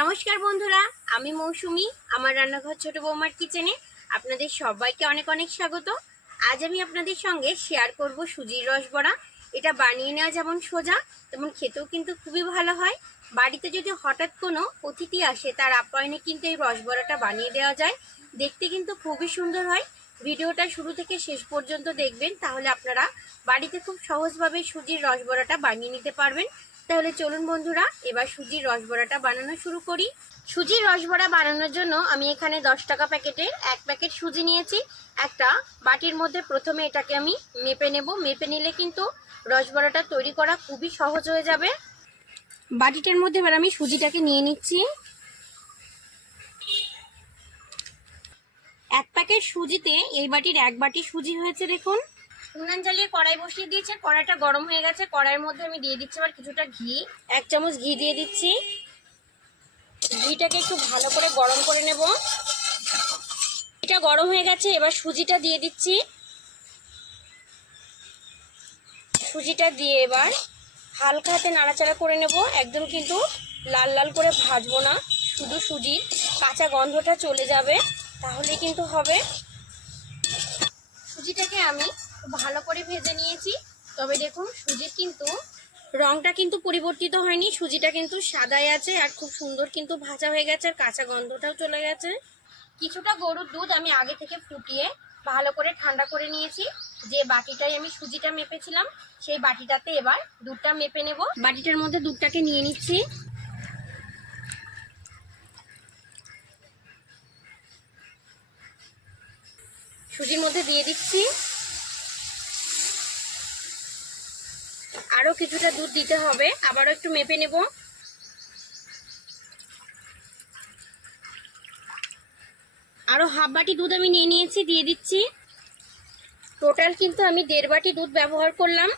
নমস্কার বন্ধুরা, আমি মৌসুমি। আমার রান্নাঘর ছোট বৌমার কিচেনে আপনাদের সবাইকে অনেক অনেক স্বাগত। আজ আমি আপনাদের সঙ্গে শেয়ার করব সুজির রসবড়া। এটা বানিয়ে নেওয়া যেমন সোজা, তেমন খেতেও কিন্তু খুবই ভালো হয়। বাড়িতে যদি হঠাৎ কোনো অতিথি আসে, তার আপ্যায়নে কিন্তু এই রসবড়াটা বানিয়ে দেওয়া যায়। দেখতে কিন্তু খুবই সুন্দর হয়। ভিডিওটা শুরু থেকে শেষ পর্যন্ত দেখবেন, তাহলে আপনারা বাড়িতে খুব সহজভাবে সুজির রসবড়াটা বানিয়ে নিতে পারবেন। তাহলে চলুন বন্ধুরা, এবার সুজির রসবড়াটা বানানো শুরু করি। সুজির রসবড়া বানানোর জন্য আমি এখানে 10 টাকা প্যাকেটের 1 প্যাকেট সুজি নিয়েছি। একটা বাটির মধ্যে প্রথমে এটাকে আমি মেপে নেব। মেপে নিলে কিন্তু রসবড়াটা তৈরি করা খুবই সহজ হয়ে যাবে। বাটিটার মধ্যে এবার আমি সুজিটাকে নিয়ে নিচ্ছি। 1 প্যাকেট সুজিতে এই বাটির 1 বাটি সুজি হয়েছে। দেখুন, উনান জ্বালিয়ে কড়াই বসিয়ে দিয়েছে। কড়াইটা গরম হয়ে গেছে। কড়াইয়ের মধ্যে আমি দিয়ে দিচ্ছি এবার কিছুটা ঘি। 1 চামচ ঘি দিয়ে দিচ্ছি। ঘিটাকে একটু ভালো করে গরম করে নেব। এটা গরম হয়ে গেছে, এবার সুজিটা দিয়ে দিচ্ছি। সুজিটা দিয়ে এবার হালকা হাতে নাড়াচাড়া করে নেব। একদম কিন্তু লাল লাল করে ভাজবো না, শুধু সুজির কাঁচা গন্ধটা চলে যাবে, তাহলে কিন্তু হবে। সুজিটাকে আমি ভালো করে ভেজে নিয়েছি। তবে দেখুন, সুজির কিন্তু রংটা কিন্তু পরিবর্তিত হয়নি। সুজিটা কিন্তু সাদাই আছে আর খুব সুন্দর কিন্তু ভাজা হয়ে গেছে, আর কাঁচা গন্ধটাও চলে গেছে। কিছুটা গরুর দুধ আমি আগে থেকে ফুটিয়ে ভালো করে ঠান্ডা করে নিয়েছি। যে বাটিটাই আমি সুজিটা মেপেছিলাম, সেই বাটিটাতে এবার দুধটা মেপে নেব। বাটিটার মধ্যে দুধটাকে নিয়ে নিচ্ছি। সুজির মধ্যে দিয়ে দিচ্ছি। আরো কিছুটা দুধ দিতে হবে, আবারও একটু মেপে নেব। আরো হাফ বাটি দুধ আমি নিয়ে নিয়েছি, দিয়ে দিচ্ছি। টোটাল কিন্তু আমি 1.5 বাটি দুধ ব্যবহার করলাম।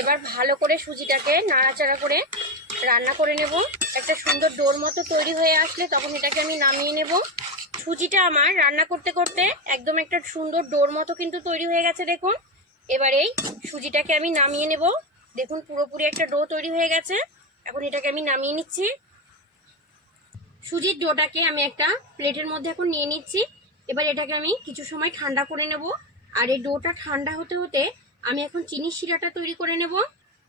এবার ভালো করে সুজিটাকে নাড়াচাড়া করে রান্না করে নেব। একটা সুন্দর ডোর মতো তৈরি হয়ে আসলে তখন এটাকে আমি নামিয়ে নেব। সুজিটা আমার রান্না করতে করতে একদম একটা সুন্দর ডোর মতো কিন্তু তৈরি হয়ে গেছে। দেখুন, এবার এই সুজিটাকে আমি নামিয়ে নেব। দেখুন, পুরোপুরি একটা ডো তৈরি হয়ে গেছে। এখন এটাকে আমি নামিয়ে নিচ্ছি। সুজির ডোটাকে আমি একটা প্লেটের মধ্যে এখন নিয়ে নিচ্ছি। এবার এটাকে আমি কিছু সময় ঠান্ডা করে নেব। আর এই ডোটা ঠান্ডা হতে হতে আমি এখন চিনির শিরাটা তৈরি করে নেব।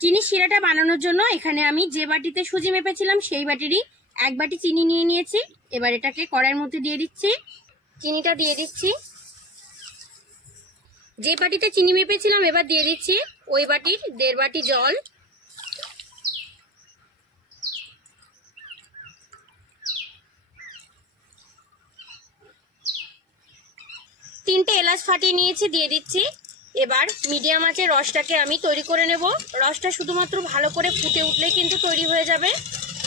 চিনির শিরাটা বানানোর জন্য এখানে আমি যে বাটিতে সুজি মেপেছিলাম সেই বাটিরই 1 বাটি চিনি নিয়ে নিয়েছি। এবার এটাকে কড়াইয়ের মধ্যে দিয়ে দিচ্ছি। চিনিটা দিয়ে দিচ্ছি। যে বাটিতে চিনি মেপেছিলাম এবার দিয়ে দিচ্ছি ওই বাটির 1.5 বাটি জল। তিনটে এলাচ ফাটিয়ে নিয়েছি, দিয়ে দিচ্ছি। এবার মিডিয়াম আঁচে রসটাকে আমি তৈরি করে নেব। রসটা শুধুমাত্র ভালো করে ফুটে উঠলেই কিন্তু তৈরি হয়ে যাবে।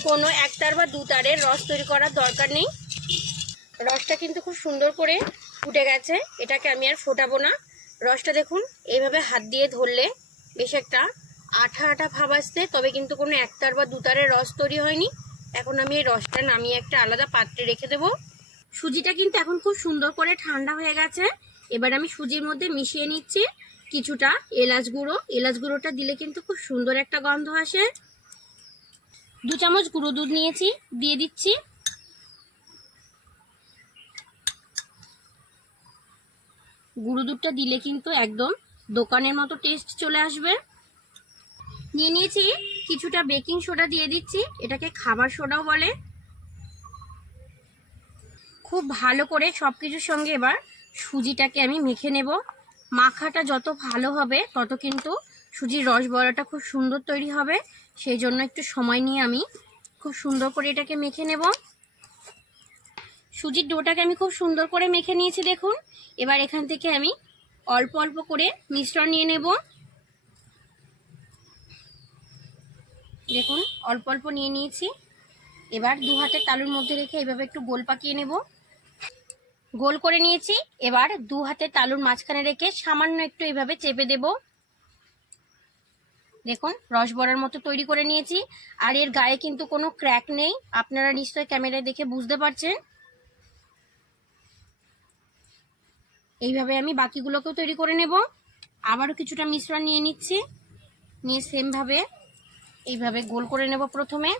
কোনো একতার বা দুতারের রস তৈরি করার দরকার নেই। রসটা কিন্তু খুব সুন্দর করে ফুটে গেছে। এটাকে আমি আর ফোটাবো না। রসটা দেখুন, এইভাবে হাত দিয়ে ধরলে বেশ একটা আঠা আঠা ভাব আসছে, তবে কিন্তু কোনো একতার বা দুতারের রস তৈরি হয়নি। এখন আমি এই রসটা নামিয়ে একটা আলাদা পাত্রে রেখে দেবো। সুজিটা কিন্তু এখন খুব সুন্দর করে ঠান্ডা হয়ে গেছে। এবার আমি সুজির মধ্যে মিশিয়ে নিচ্ছি কিছুটা এলাচ গুঁড়ো। এলাচ গুঁড়োটা দিলে কিন্তু খুব সুন্দর একটা গন্ধ আসে। 2 চামচ গুঁড়ো দুধ নিয়েছি, দিয়ে দিচ্ছি। গুঁড়ো দুধটা দিলে কিন্তু একদম দোকানের মতো টেস্ট চলে আসবে। নিয়ে নিয়েছি কিছুটা বেকিং সোডা, দিয়ে দিচ্ছি। এটাকে খাবার সোডাও বলে। খুব ভালো করে সবকিছুর সঙ্গে এবার সুজিটাকে আমি মেখে নেব। মাখাটা যত ভালো হবে তত কিন্তু সুজির রসবড়াটা খুব সুন্দর তৈরি হবে। সেই জন্য একটু সময় নিয়ে আমি খুব সুন্দর করে এটাকে মেখে নেব। সুজির ডোটাকে আমি খুব সুন্দর করে মেখে নিয়েছি। দেখুন, এবার এখান থেকে আমি অল্প অল্প করে মিশ্রণ নিয়ে নেব। দেখুন, অল্প অল্প নিয়ে নিয়েছি। এবার 2 হাতের তালুর মধ্যে রেখে এইভাবে একটু গোল পাকিয়ে নেব। গোল করে নিয়েছি। এবার 2 হাতের তালুর মাঝখানে রেখে সামান্য একটু এইভাবে চেপে দেব। দেখুন, রসবড়ার মতো তৈরি করে নিয়েছি। আর এর গায়ে কিন্তু কোনো ক্র্যাক নেই, আপনারা নিশ্চয়ই ক্যামেরায় দেখে বুঝতে পারছেন। এইভাবে আমি বাকিগুলোকেও তৈরি করে নেব। আবারও কিছুটা মিশ্রণ নিয়ে নিচ্ছি। নিয়ে সেমভাবে এইভাবে গোল করে নেব। প্রথমে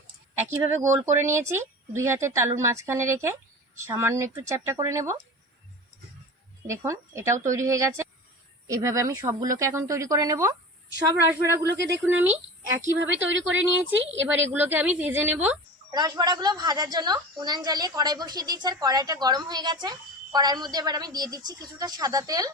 একইভাবে গোল করে নিয়েছি। 2 হাতের তালুর মাঝখানে রেখে সামান্য একটু চ্যাপটা করে নেব। দেখুন এটাও তৈরি হয়ে গেছে। এইভাবে আমি সবগুলোকে এখন তৈরি করে নেব। সব রসবড়াগুলোকে দেখুন আমি একইভাবে তৈরি করে নিয়েছি। এবার এগুলোকে আমি ভেজে নেব। রসবড়াগুলো ভাজার জন্য উনান জ্বালিয়ে কড়াই বসিয়ে দিয়েছি, আর কড়াইটা গরম হয়ে গেছে। কড়াইয়ের মধ্যে এবার আমি দিয়ে দিচ্ছি কিছুটা সাদা তেল।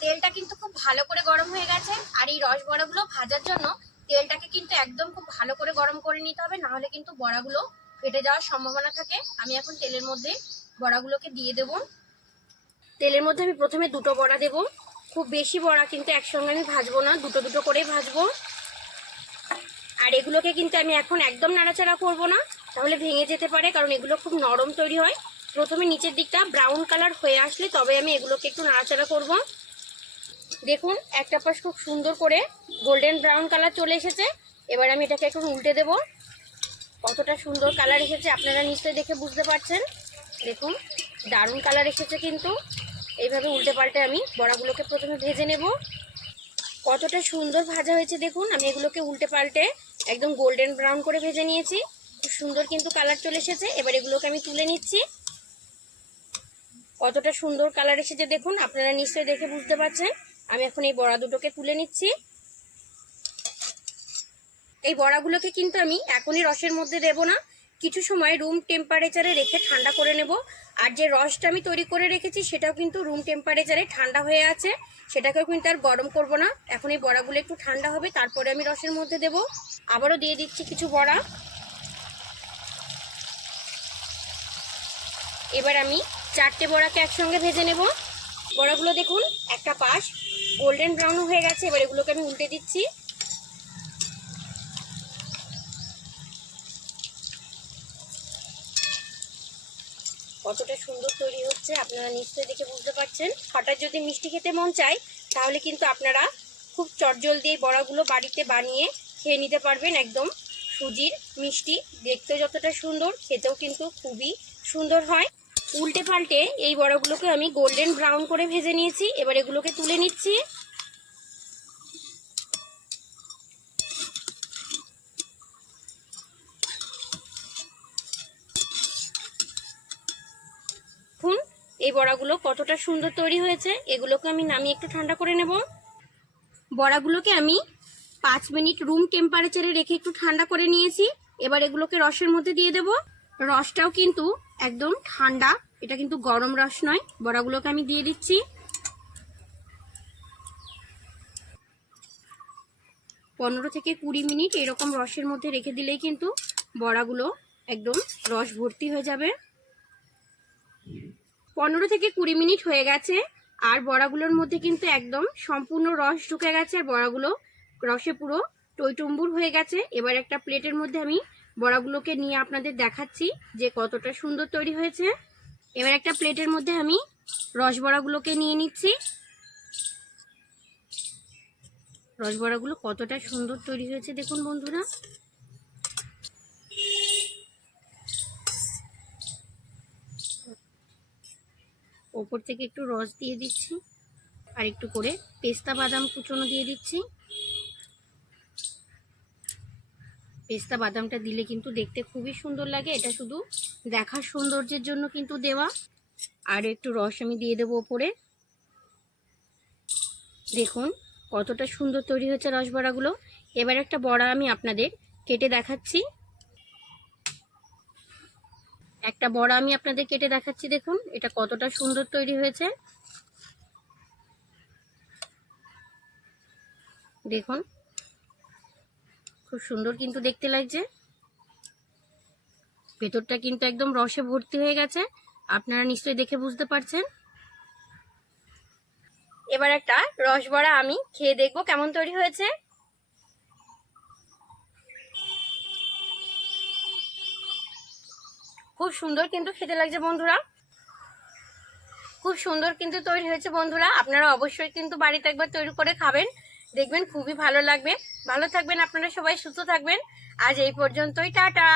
তেলটা কিন্তু খুব ভালো করে গরম হয়ে গেছে। আর এই রসবড়াগুলো ভাজার জন্য তেলটাকে কিন্তু একদম খুব ভালো করে গরম করে নিতে হবে, না হলে কিন্তু বড়াগুলো ফেটে যাওয়ার সম্ভাবনা থাকে। আমি এখন তেলের মধ্যে বড়াগুলোকে দিয়ে দেব। তেলের মধ্যে আমি প্রথমে দুটো বড়া দেব। খুব বেশি বড়া কিন্তু একসঙ্গে আমি ভাজবো না, দুটো দুটো করেই ভাজবো। আর এগুলোকে কিন্তু আমি এখন একদম নাড়াচাড়া করব না, তাহলে ভেঙে যেতে পারে, কারণ এগুলো খুব নরম তৈরি হয়। প্রথমে নিচের দিকটা ব্রাউন কালার হয়ে আসলে তবে আমি এগুলোকে একটু নাড়াচাড়া করব। দেখুন একটা পাশ খুব সুন্দর করে গোল্ডেন ব্রাউন কালার চলে এসেছে। এবার আমি এটাকে একটু উল্টে দেব। কতটা সুন্দর কালার এসেছে আপনারা নিশ্চয়ই দেখে বুঝতে পারছেন। দেখুন দারুণ কালার এসেছে কিন্তু। এইভাবে উল্টে পাল্টে আমি বড়াগুলোকে প্রথমে ভেজে নেব। কতটা সুন্দর ভাজা হয়েছে দেখুন। আমি এগুলোকে উল্টে পাল্টে একদম গোল্ডেন ব্রাউন করে ভেজে নিয়েছি। খুব সুন্দর কিন্তু কালার চলে এসেছে। এবার এগুলোকে আমি তুলে নিচ্ছি। কতটা সুন্দর কালার এসেছে দেখুন, আপনারা নিশ্চয়ই দেখে বুঝতে পারছেন। আমি এখন এই বড়া দুটোকে তুলে নিচ্ছি। এই বড়াগুলোকে কিন্তু আমি এখনই রসের মধ্যে দেব না, কিছু সময় রুম টেম্পারেচারে রেখে ঠান্ডা করে নেব। আর যে রসটা আমি তৈরি করে রেখেছি সেটাও কিন্তু রুম টেম্পারেচারে ঠান্ডা হয়ে আছে, সেটাকেও কিন্তু আর গরম করব না। এখন এই বড়াগুলো একটু ঠান্ডা হবে, তারপরে আমি রসের মধ্যে দেব। আবারও দিয়ে দিচ্ছি কিছু বড়া। এবার আমি 4টে বড়াকে একসঙ্গে ভেজে নেব। বড়াগুলো দেখুন একটা পাশ গোল্ডেন ব্রাউন হয়ে গেছে। এবার এগুলোকে আমি উল্টে দিচ্ছি। কতটা সুন্দর তৈরি হচ্ছে আপনারা নিশ্চয়ই দেখে বুঝতে পারছেন। হঠাৎ যদি মিষ্টি খেতে মন চায় তাহলে কিন্তু আপনারা খুব চটজলদি এই বড়াগুলো বাড়িতে বানিয়ে খেয়ে নিতে পারবেন। একদম সুজির মিষ্টি, দেখতে যতটা সুন্দর খেতেও কিন্তু খুবই সুন্দর হয়। উল্টে পাল্টে এই বড়াগুলোকে আমি গোল্ডেন ব্রাউন করে ভেজে নিয়েছি। এবার এগুলোকে তুলে নিচ্ছি। দেখুন এই বড়াগুলো কতটা সুন্দর তৈরি হয়েছে। এগুলোকে আমি নামিয়ে একটু ঠান্ডা করে নেব। বড়াগুলোকে আমি 5 মিনিট রুম টেম্পারেচারে রেখে একটু ঠান্ডা করে নিয়েছি। এবার এগুলোকে রসের মধ্যে দিয়ে দেব। রসটাও কিন্তু একদম ঠান্ডা, এটা কিন্তু গরম রস নয়। বড়াগুলোকে আমি দিয়ে দিচ্ছি। 15 থেকে 20 মিনিট এরকম রসের মধ্যে রেখে দিলেই কিন্তু বড়াগুলো একদম রস ভর্তি হয়ে যাবে। 15 থেকে 20 মিনিট হয়ে গেছে, আর বড়াগুলোর মধ্যে কিন্তু একদম সম্পূর্ণ রস ঢুকে গেছে। আর বড়াগুলো রসে পুরো টইটুম্বুর হয়ে গেছে। এবার একটা প্লেটের মধ্যে আমি বড়াগুলোকে নিয়ে আপনাদের দেখাচ্ছি যে কতটা সুন্দর তৈরি হয়েছে। এবার একটা প্লেটের মধ্যে আমি রসবড়াগুলোকে নিয়ে নিচ্ছি। রসবড়াগুলো কতটা সুন্দর তৈরি হয়েছে দেখুন বন্ধুরা। ওপর থেকে একটু রস দিয়ে দিচ্ছি, আর একটু করে পেস্তা বাদাম কুচনো দিয়ে দিচ্ছি। পেস্তা বাদামটা দিলে কিন্তু দেখতে খুবই সুন্দর লাগে, এটা শুধু দেখার সৌন্দর্যের জন্য কিন্তু দেওয়া। আর একটু রস আমি দিয়ে দেবো ওপরে। দেখুন কতটা সুন্দর তৈরি হয়েছে রসবড়াগুলো। এবার একটা বড়া আমি আপনাদের কেটে দেখাচ্ছি। একটা বড়া আমি আপনাদের কেটে দেখাচ্ছি। দেখুন এটা কতটা সুন্দর তৈরি হয়েছে। দেখুন খুব সুন্দর কিন্তু দেখতে লাগছে। ভেতরটা কিন্তু একদম রসে ভর্তি হয়ে গেছে, আপনারা নিশ্চয়ই দেখে বুঝতে পারছেন। এবার একটা রসবড়া আমি খেয়ে দেখবো কেমন তৈরি হয়েছে। খুব সুন্দর কিন্তু খেতে লাগছে বন্ধুরা, খুব সুন্দর কিন্তু তৈরি হয়েছে বন্ধুরা। আপনারা অবশ্যই কিন্তু বাড়িতে একবার তৈরি করে খাবেন, দেখবেন খুবই ভালো লাগবে। ভালো থাকবেন আপনারা সবাই, সুস্থ থাকবেন। আজ এই পর্যন্তই, টাটা।